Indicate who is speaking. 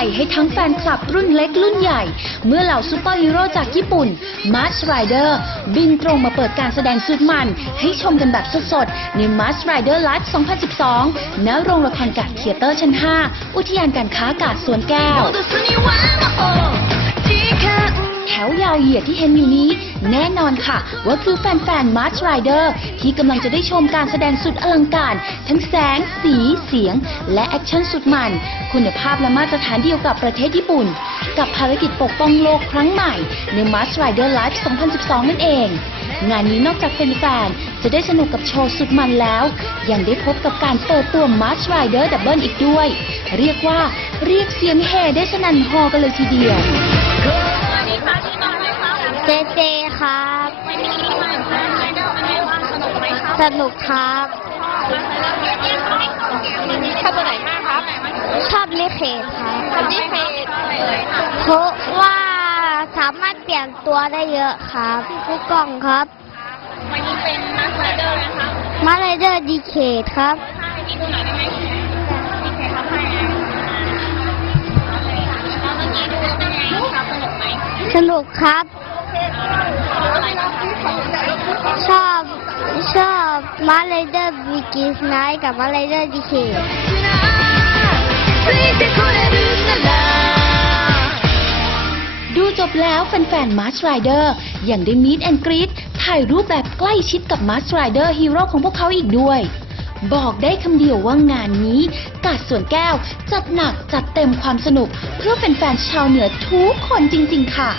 Speaker 1: ใจให้ทั้งแฟนคลับรุ่นเล็กรุ่นใหญ่ เมื่อเหล่าซูเปอร์ฮีโร่จากญี่ปุ่นมาร์ชไรเดอร์บินตรงมาเปิดการแสดงสุดมัน ให้ชมกันแบบสดๆ ในมาร์ชไรเดอร์ไลฟ์2012 ณ โรงละครกาดเทียเตอร์ชั้น 5 อุทยานการค้ากาดสวนแก้ว ถวยาวเหยียดที่เห็นอยู่นี้ แน่นอนค่ะ ว่าคือแฟนๆ March Rider ที่กำลังจะได้ชมการแสดงสุดอลังการ ทั้งแสง สี เสียง และแอคชั่นสุดมัน คุณภาพและมาตรฐานเดียวกับประเทศญี่ปุ่น กับภารกิจปกป้องโลกครั้งใหม่ใน March Rider Live 2012 นั่นเอง งานนี้นอกจากแฟนๆ จะได้สนุกกับโชว์สุดมันแล้ว ยังได้พบกับการเปิดตัว March Rider Double อีกด้วย เรียกว่าเรียกเสียงเฮได้สนั่นฮอกันเลยทีเดียว
Speaker 2: เจเจครับสนุกครับ
Speaker 3: ชอบตัวไหนมากครับ
Speaker 2: ชอบลิเพจครับ
Speaker 3: ชอบที่เพจ
Speaker 2: เพราะว่าสามารถเปลี่ยนตัวได้เยอะครับผู้กล้องครับ
Speaker 3: วันนี้เป็นมาสเตอร์นะคะ
Speaker 2: มาไรเดอร์ดีเคทครับ
Speaker 3: ถ้าให้ดีดูหน่อยได้ไหมดีเคเขาให้นะแล้วเมื่อกี้ดูแล้วเป็นไงครับสนุกไหม
Speaker 2: สนุกครับ ชอบชอบมาไรเดอร์บิกิสไนกับมาไรเดอร์ดีเค
Speaker 1: ดูจบแล้วแฟนๆ Mars Rider ยังได้มีดแอนกรีดถ่ายรูปแบบใกล้ชิดกับ Mars Rider ฮีโร่ของพวกเขาอีกด้วย บอกได้คำเดียวว่างานนี้กาดส่วนแก้วจัดหนักจัดเต็มความสนุกเพื่อแฟนๆชาวเหนือทุกคนจริงๆค่ะ